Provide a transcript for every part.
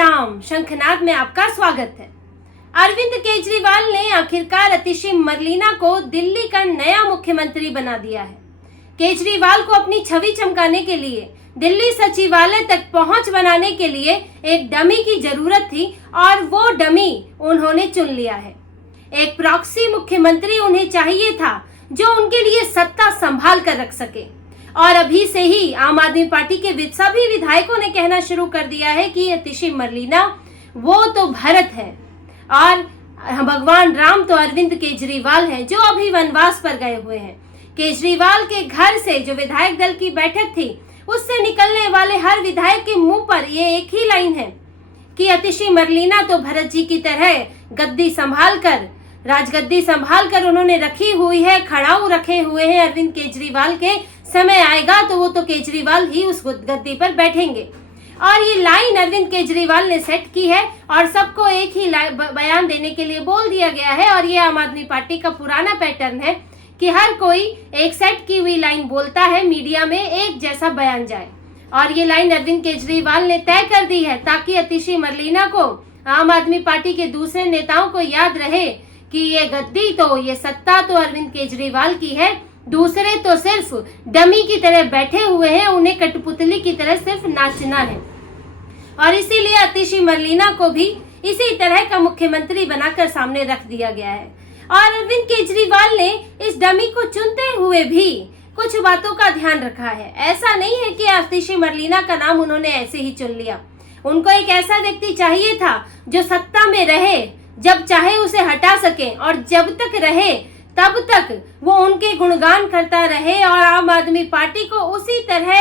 राम, शंखनाद में आपका स्वागत है। अरविंद केजरीवाल ने आखिरकार अतिशी मरलीना को दिल्ली का नया मुख्यमंत्री बना दिया है। केजरीवाल को अपनी छवि चमकाने के लिए दिल्ली सचिवालय तक पहुंच बनाने के लिए एक डमी की जरूरत थी और वो डमी उन्होंने चुन लिया है। एक प्रॉक्सी मुख्यमंत्री उन्हें चाहिए था जो उनके लिए सत्ता संभाल कर रख सके। और अभी से ही आम आदमी पार्टी के सभी विधायकों ने कहना शुरू कर दिया है कि अतिशी मरलीना वो तो भरत है और भगवान राम तो अरविंद केजरीवाल हैं जो अभी वनवास पर गए हुए हैं। केजरीवाल के घर से जो विधायक दल की बैठक थी उससे निकलने वाले हर विधायक के मुंह पर ये एक ही लाइन है कि अतिशी मरलीना तो भरत जी की तरह गद्दी संभाल कर राजगद्दी संभाल कर उन्होंने रखी हुई है, खड़ाऊ रखे हुए हैं। अरविंद केजरीवाल के समय आएगा तो वो तो केजरीवाल ही उस गद्दी पर बैठेंगे। और ये लाइन अरविंद केजरीवाल ने सेट की है और सबको एक ही बयान देने के लिए बोल दिया गया है। और ये आम आदमी पार्टी का पुराना पैटर्न है कि हर कोई एक सेट की हुई लाइन बोलता है, मीडिया में एक जैसा बयान जाए। और ये लाइन अरविंद केजरीवाल ने तय कर दी है ताकि अतिशी मरलीना को, आम आदमी पार्टी के दूसरे नेताओं को याद रहे कि ये गद्दी तो, ये सत्ता तो अरविंद केजरीवाल की है, दूसरे तो सिर्फ डमी की तरह बैठे हुए हैं, उन्हें कठपुतली की तरह सिर्फ नाचना है। और इसीलिए अतिशी मरलीना को भी इसी तरह का मुख्यमंत्री बनाकर सामने रख दिया गया है। और अरविंद केजरीवाल ने इस डमी को चुनते हुए भी कुछ बातों का ध्यान रखा है। ऐसा नहीं है कि अतिशी मरलीना का नाम उन्होंने ऐसे ही चुन लिया। उनको एक ऐसा व्यक्ति चाहिए था जो सत्ता में रहे, जब चाहे उसे हटा सके और जब तक रहे तब तक वो उनके गुणगान करता रहे और आम आदमी पार्टी को उसी तरह,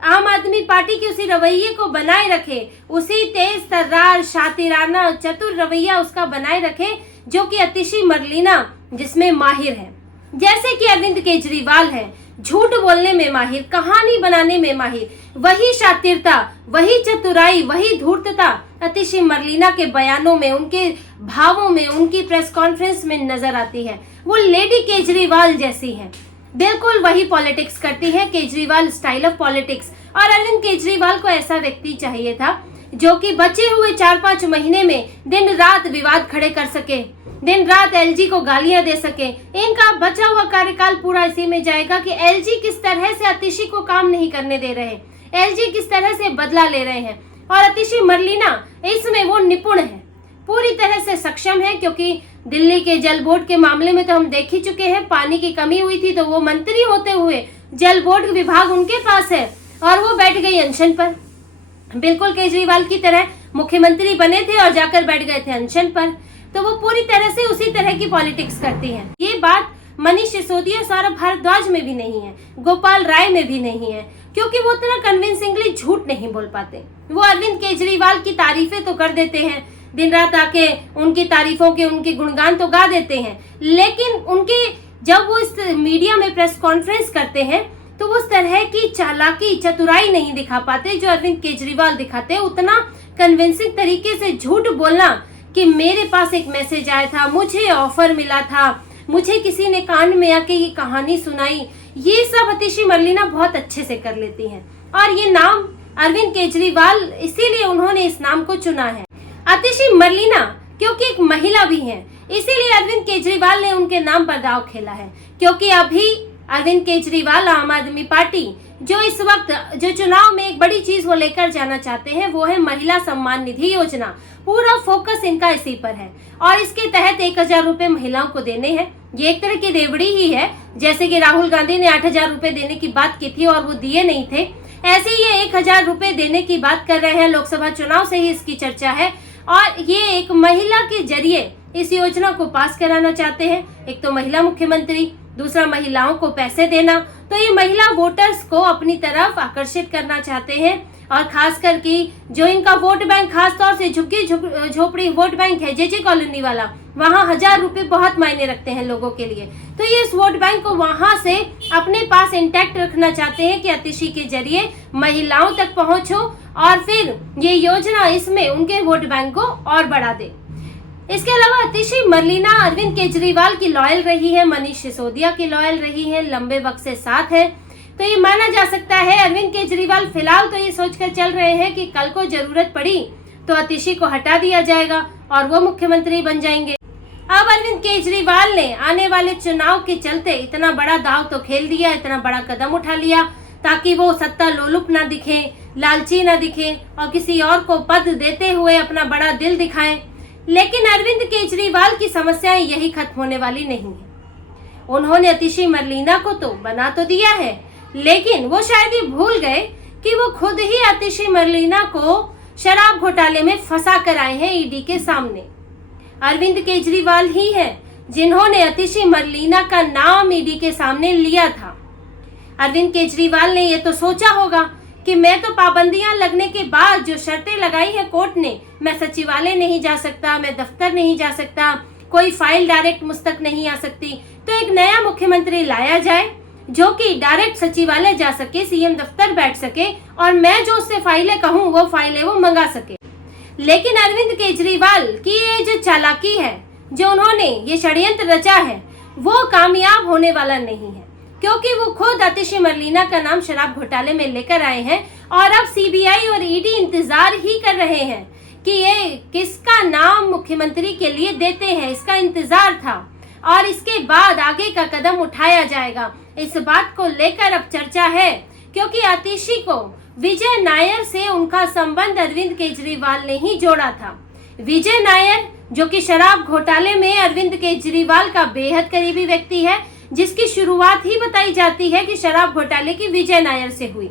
आम आदमी पार्टी के उसी रवैये को बनाए रखे, उसी तेज तर्रार शातिराना चतुर रवैया उसका बनाए रखे जो कि अतिशी मरलीना जिसमें माहिर है। जैसे कि अरविंद केजरीवाल है झूठ बोलने में माहिर, कहानी बनाने में माहिर, वही शातिरता, वही चतुराई, वही धूर्तता अतिशी मरलीना के बयानों में, उनके भावों में, उनकी प्रेस कॉन्फ्रेंस में नजर आती है। वो लेडी केजरीवाल जैसी है, बिल्कुल वही पॉलिटिक्स करती है, केजरीवाल स्टाइल ऑफ पॉलिटिक्स। और अरविंद केजरीवाल को ऐसा व्यक्ति चाहिए था जो कि बचे हुए 4-5 महीने में दिन रात विवाद खड़े कर सके, दिन रात एलजी को गालियां दे सके। इनका बचा हुआ कार्यकाल पूरा इसी में जाएगा कि एलजी किस तरह से अतिशी को काम नहीं करने दे रहे, एलजी किस तरह से बदला ले रहे हैं। और अतिशी मरलीना इसमें वो निपुण है, पूरी तरह से सक्षम है, क्योंकि दिल्ली के जल बोर्ड के मामले में तो हम देख ही चुके हैं, पानी की कमी हुई थी तो वो मंत्री होते हुए जल बोर्ड विभाग उनके पास है और वो बैठ गई अनशन पर, बिल्कुल केजरीवाल की तरह मुख्यमंत्री बने थे और जाकर बैठ गए थे अनशन पर। तो वो पूरी तरह से उसी तरह की पॉलिटिक्स करती है। ये बात मनीष सिसोदिया, सौरभ भारद्वाज में भी नहीं है, गोपाल राय में भी नहीं है, क्योंकि वो इतना कन्विंसिंगली झूठ नहीं बोल पाते। वो अरविंद केजरीवाल की तारीफें तो कर देते हैं, दिन रात आके उनकी तारीफों के, उनके गुणगान तो गा देते हैं, लेकिन उनके जब वो इस मीडिया में प्रेस कॉन्फ्रेंस करते हैं तो वो उस तरह की चालाकी, चतुराई नहीं दिखा पाते जो अरविंद केजरीवाल दिखाते हैं। उतना कन्विंसिंग तरीके से झूठ बोलना कि मेरे पास एक मैसेज आया था, मुझे ऑफर मिला था, मुझे किसी ने कान में आके ये कहानी सुनाई, ये सब अतिशी मरलीना बहुत अच्छे से कर लेती हैं। और ये नाम अरविंद केजरीवाल, इसीलिए उन्होंने इस नाम को चुना है। अतिशी मरलीना क्योंकि एक महिला भी है, इसीलिए अरविंद केजरीवाल ने उनके नाम पर दांव खेला है। क्योंकि अभी अरविंद केजरीवाल, आम आदमी पार्टी जो इस वक्त जो चुनाव में एक बड़ी चीज वो लेकर जाना चाहते हैं वो है महिला सम्मान निधि योजना। पूरा फोकस इनका इसी पर है और इसके तहत 1000 रुपए महिलाओं को देने हैं। ये एक तरह की रेवड़ी ही है, जैसे कि राहुल गांधी ने 8000 रुपए देने की बात की थी और वो दिए नहीं थे, ऐसे ही ये 1000 रुपए देने की बात कर रहे हैं। लोकसभा चुनाव से ही इसकी चर्चा है और ये एक महिला के जरिए इस योजना को पास कराना चाहते हैं। एक तो महिला मुख्यमंत्री, दूसरा महिलाओं को पैसे देना, तो ये महिला वोटर्स को अपनी तरफ आकर्षित करना चाहते हैं। और खास करके जो इनका वोट बैंक, खास तौर से झुग्गी झोपड़ी वोट बैंक है, जेजे कॉलोनी वाला, वहाँ 1000 रुपए बहुत मायने रखते हैं लोगों के लिए। तो ये इस वोट बैंक को वहां से अपने पास इंटैक्ट रखना चाहते हैं कि अतिशी के जरिए महिलाओं तक पहुंचो और फिर ये योजना इसमें उनके वोट बैंक को और बढ़ा दे। इसके अलावा अतिशी मरलीना अरविंद केजरीवाल की लॉयल रही है, मनीष सिसोदिया की लॉयल रही है, लंबे वक्त से साथ है। तो ये माना जा सकता है अरविंद केजरीवाल फिलहाल तो ये सोचकर चल रहे हैं कि कल को जरूरत पड़ी तो आतिशी को हटा दिया जाएगा और वो मुख्यमंत्री बन जाएंगे। अब अरविंद केजरीवाल ने आने वाले चुनाव के चलते इतना बड़ा दांव तो खेल दिया, इतना बड़ा कदम उठा लिया ताकि वो सत्ता लोलुप ना दिखे, लालची ना दिखे और किसी और को पद देते हुए अपना बड़ा दिल दिखाएं। लेकिन अरविंद केजरीवाल की समस्याएं यही खत्म होने वाली नहीं है। उन्होंने आतिशी मरलेना को तो बना तो दिया है, लेकिन वो शायद ये भूल गए कि वो खुद ही आतिशी मरलेना को शराब घोटाले में फंसा कर आए हैं ईडी के सामने। अरविंद केजरीवाल ही हैं जिन्होंने आतिशी मरलेना का नाम ईडी के सामने लिया था। अरविंद केजरीवाल ने ये तो सोचा होगा कि मैं तो पाबंदियां लगने के बाद जो शर्तें लगाई है कोर्ट ने, मैं सचिवालय नहीं जा सकता, मैं दफ्तर नहीं जा सकता, कोई फाइल डायरेक्ट मुझ तक नहीं आ सकती, तो एक नया मुख्यमंत्री लाया जाए जो कि डायरेक्ट सचिवालय जा सके, सीएम दफ्तर बैठ सके और मैं जो उससे फाइलें कहूँ वो फाइलें वो मंगा सके। लेकिन अरविंद केजरीवाल की ये जो चालाकी है, जो उन्होंने ये षड्यंत्र रचा है, वो कामयाब होने वाला नहीं है, क्योंकि वो खुद आतिशी मरलेना का नाम शराब घोटाले में लेकर आए हैं और अब सीबीआई और ईडी इंतजार ही कर रहे हैं कि ये किसका नाम मुख्यमंत्री के लिए देते हैं। इसका इंतजार था और इसके बाद आगे का कदम उठाया जाएगा। इस बात को लेकर अब चर्चा है, क्योंकि आतिशी को विजय नायर से उनका संबंध अरविंद केजरीवाल ने ही जोड़ा था। विजय नायर जो कि शराब घोटाले में अरविंद केजरीवाल का बेहद करीबी व्यक्ति है, जिसकी शुरुआत ही बताई जाती है कि शराब घोटाले की विजय नायर से हुई।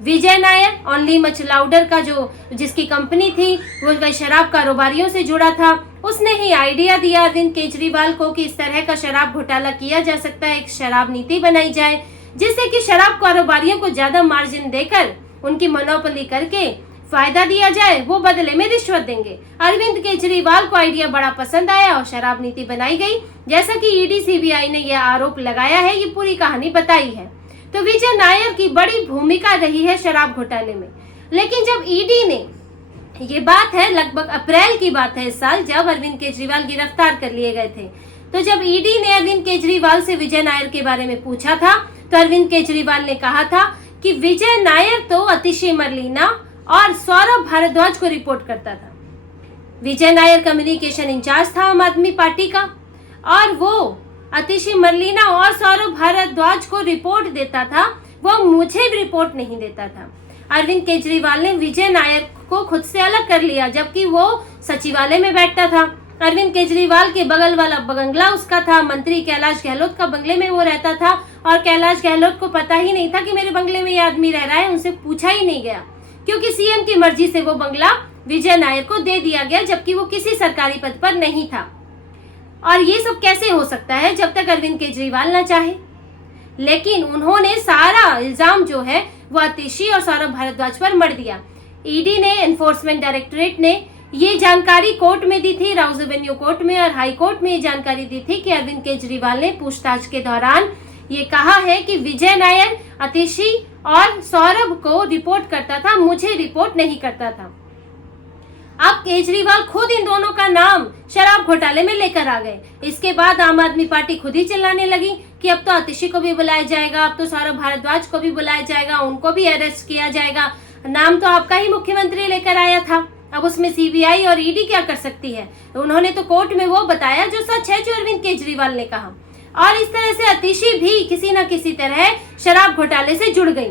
विजय नायर ओनली मच लाउडर का जिसकी कंपनी थी वो शराब कारोबारियों से जुड़ा था। उसने ही आइडिया दिया अरविंद केजरीवाल को कि इस तरह का शराब घोटाला किया जा सकता है, एक शराब नीति बनाई जाए जिससे कि शराब कारोबारियों को ज्यादा मार्जिन देकर उनकी मोनोपोली करके फायदा दिया जाए, वो बदले में रिश्वत देंगे। अरविंद केजरीवाल को आइडिया बड़ा पसंद आया और शराब नीति बनाई गई। जैसा कि ईडी सीबीआई ने यह आरोप लगाया है, ये पूरी कहानी बताई है। तो विजय नायर की बड़ी भूमिका रही है शराब घोटाले में। लेकिन जब ईडी ने, ये बात है लगभग अप्रैल की बात है इस साल, जब अरविंद केजरीवाल गिरफ्तार कर लिए गए थे, तो जब ईडी ने अरविंद केजरीवाल से विजय नायर के बारे में पूछा था तो अरविंद केजरीवाल ने कहा था कि विजय नायर तो आतिशी मरलेना और सौरभ भारद्वाज को रिपोर्ट करता था। विजय नायर कम्युनिकेशन इंचार्ज था आम आदमी पार्टी का और वो आतिशी मरलेना और सौरभ भारद्वाज को रिपोर्ट देता था, वो मुझे भी रिपोर्ट नहीं देता था। अरविंद केजरीवाल ने विजय नायर को खुद से अलग कर लिया, जबकि वो सचिवालय में बैठता था। अरविंद केजरीवाल के बगल वाला बंगला उसका था, मंत्री कैलाश गहलोत का बंगले में वो रहता था और कैलाश गहलोत को पता ही नहीं था कि मेरे बंगले में ये आदमी रह रहा है, उनसे पूछा ही नहीं गया, क्योंकि सीएम की मर्जी से वो बंगला विजय नायर को दे दिया गया, जबकि वो किसी सरकारी पद पर नहीं था। और ये सब कैसे हो सकता है जब तक अरविंद केजरीवाल ना चाहे। लेकिन उन्होंने सारा इल्जाम जो है वो आतिशी और सौरभ भारद्वाज पर मढ़ दिया। ईडी ने, एनफोर्समेंट डायरेक्टोरेट ने ये जानकारी कोर्ट में दी थी, राउज एवेन्यू कोर्ट में और हाई कोर्ट में ये जानकारी दी थी कि अरविंद केजरीवाल ने पूछताछ के दौरान ये कहा है कि विजय नायर आतिशी और सौरभ को रिपोर्ट करता था, मुझे रिपोर्ट नहीं करता था। अब केजरीवाल खुद इन दोनों का नाम शराब घोटाले में लेकर आ गए। इसके बाद आम आदमी पार्टी खुद ही चिल्लाने लगी कि अब तो आतिशी को भी बुलाया जाएगा, अब तो सौरभ भारद्वाज को भी बुलाया जाएगा, उनको भी अरेस्ट किया जाएगा। नाम तो आपका ही मुख्यमंत्री लेकर आया था, अब उसमें सीबीआई और ईडी क्या कर सकती है। उन्होंने तो कोर्ट में वो बताया जो सच है, जो अरविंद केजरीवाल ने कहा। और इस तरह से आतिशी भी किसी न किसी तरह शराब घोटाले से जुड़ गई।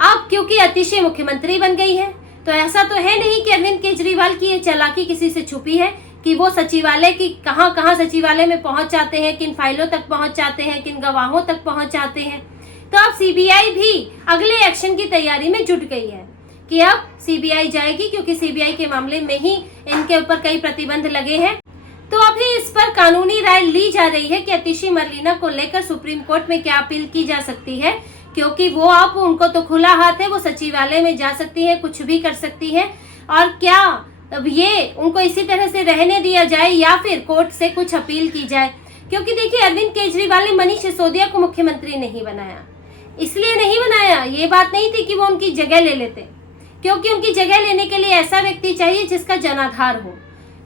अब क्योंकि आतिशी मुख्यमंत्री बन गई है, तो ऐसा तो है नहीं कि अरविंद केजरीवाल की ये चालाकी किसी से छुपी है कि वो सचिवालय की कहां सचिवालय में पहुंच जाते हैं, किन फाइलों तक पहुंच जाते हैं, किन गवाहों तक पहुंच जाते हैं। तो अब सीबीआई भी अगले एक्शन की तैयारी में जुट गई है कि अब सीबीआई जाएगी, क्योंकि सीबीआई के मामले में ही इनके ऊपर कई प्रतिबंध लगे हैं। तो अभी इस पर कानूनी राय ली जा रही है कि आतिशी मरलेना को लेकर सुप्रीम कोर्ट में क्या अपील की जा सकती है, क्योंकि वो अब उनको तो खुला हाथ है, वो सचिवालय में जा सकती है, कुछ भी कर सकती है। और क्या अब ये उनको इसी तरह से रहने दिया जाए या फिर कोर्ट से कुछ अपील की जाए। क्योंकि देखिए, अरविंद केजरीवाल ने मनीष सिसोदिया को मुख्यमंत्री नहीं बनाया, इसलिए नहीं बनाया, ये बात नहीं थी कि वो उनकी जगह ले लेते, क्योंकि उनकी जगह लेने के लिए ऐसा व्यक्ति चाहिए जिसका जनाधार हो।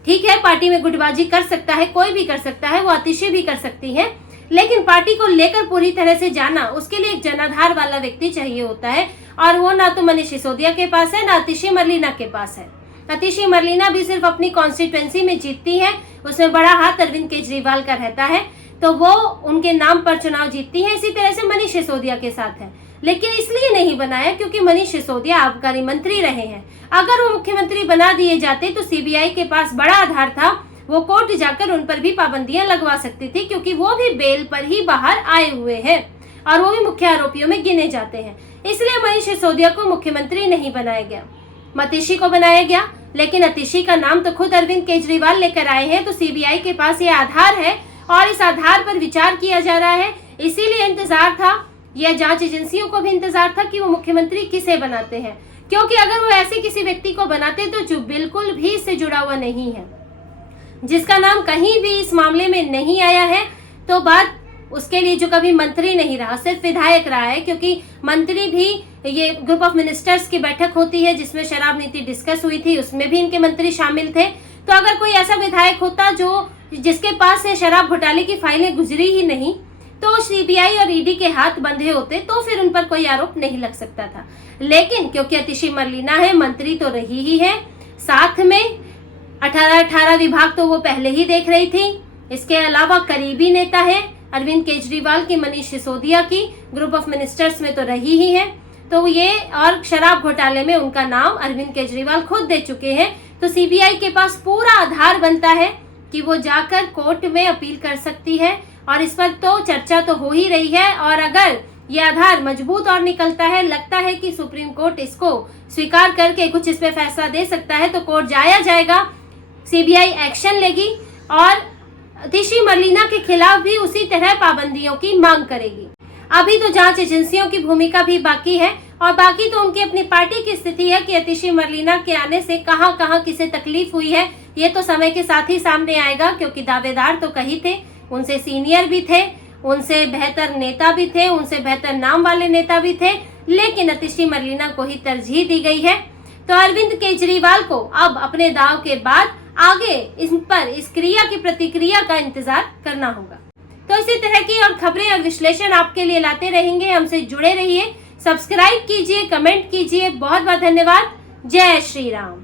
ठीक है, पार्टी में गुटबाजी कर सकता है, कोई भी कर सकता है, वो आतिशी भी कर सकती है, लेकिन पार्टी को लेकर पूरी तरह से जाना, उसके लिए एक जनाधार वाला व्यक्ति चाहिए होता है। और वो ना तो मनीष सिसोदिया के पास है, ना आतिशी मरलेना के पास है। अतिशी मरलीना भी सिर्फ अपनी कॉन्स्टिट्यूएंसी में जीतती है, उसमें बड़ा हाथ अरविंद केजरीवाल का रहता है, तो वो उनके नाम पर चुनाव जीतती है। इसी तरह से मनीष सिसोदिया के साथ है, लेकिन इसलिए नहीं बनाया क्योंकि मनीष सिसोदिया आबकारी मंत्री रहे हैं। अगर वो मुख्यमंत्री बना दिए जाते तो सीबीआई के पास बड़ा आधार था, वो कोर्ट जाकर उन पर भी पाबंदियां लगवा सकती थी, क्योंकि वो भी बेल पर ही बाहर आए हुए हैं और वो भी मुख्य आरोपियों में गिने जाते हैं। इसलिए मनीष सिसोदिया को मुख्यमंत्री नहीं बनाया गया, अतिशी को बनाया गया। लेकिन अतिशी का नाम तो खुद अरविंद केजरीवाल लेकर आए हैं, तो सीबीआई के पास ये आधार है और इस आधार पर विचार किया जा रहा है। इसीलिए इंतजार था, यह जांच एजेंसियों को भी इंतजार था कि वो मुख्यमंत्री किसे बनाते हैं, क्योंकि अगर वो ऐसे किसी व्यक्ति को बनाते तो जो बिल्कुल भी इससे जुड़ा हुआ नहीं है, जिसका नाम कहीं भी इस मामले में नहीं आया है, तो बात उसके लिए जो कभी मंत्री नहीं रहा, सिर्फ विधायक रहा है। क्योंकि मंत्री भी, ये ग्रुप ऑफ मिनिस्टर्स की बैठक होती है जिसमें शराब नीति डिस्कस हुई थी, उसमें भी इनके मंत्री शामिल थे। तो अगर कोई ऐसा विधायक होता जिसके पास से शराब घोटाले की फाइलें गुजरी ही नहीं, तो सीबीआई और ईडी के हाथ बंधे होते, तो फिर उन पर कोई आरोप नहीं लग सकता था। लेकिन क्योंकि अतिशी मरलीना है, मंत्री तो रही ही है, साथ में 18 विभाग तो वो पहले ही देख रही थी। इसके अलावा करीबी नेता है अरविंद केजरीवाल की, मनीष सिसोदिया की, ग्रुप ऑफ मिनिस्टर्स में तो रही ही है। तो ये, और शराब घोटाले में उनका नाम अरविंद केजरीवाल खुद दे चुके हैं। तो सीबीआई के पास पूरा आधार बनता है कि वो जाकर कोर्ट में अपील कर सकती है, और इस पर तो चर्चा तो हो ही रही है। और अगर ये आधार मजबूत और निकलता है, लगता है कि सुप्रीम कोर्ट इसको स्वीकार करके कुछ इस पे फैसला दे सकता है, तो कोर्ट जाया जाएगा, सीबीआई एक्शन लेगी और अतिशी मरलीना के खिलाफ भी उसी तरह पाबंदियों की मांग करेगी। अभी तो जांच एजेंसियों की भूमिका भी बाकी है, और बाकी तो उनकी अपनी पार्टी की स्थिति है कि अतिशी मरलीना के आने से कहां कहां किसे तकलीफ हुई है, ये तो समय के साथ ही सामने आएगा। क्योंकि दावेदार तो कई थे, उनसे सीनियर भी थे, उनसे बेहतर नेता भी थे, उनसे बेहतर नाम वाले नेता भी थे, लेकिन अतिशी मरलीना को ही तरजीह दी गई है। तो अरविंद केजरीवाल को अब अपने दाव के बाद आगे इस क्रिया की प्रतिक्रिया का इंतजार करना होगा। तो इसी तरह की और खबरें और विश्लेषण आपके लिए लाते रहेंगे, हमसे जुड़े रहिए, सब्सक्राइब कीजिए, कमेंट कीजिए। बहुत बहुत धन्यवाद। जय श्री राम।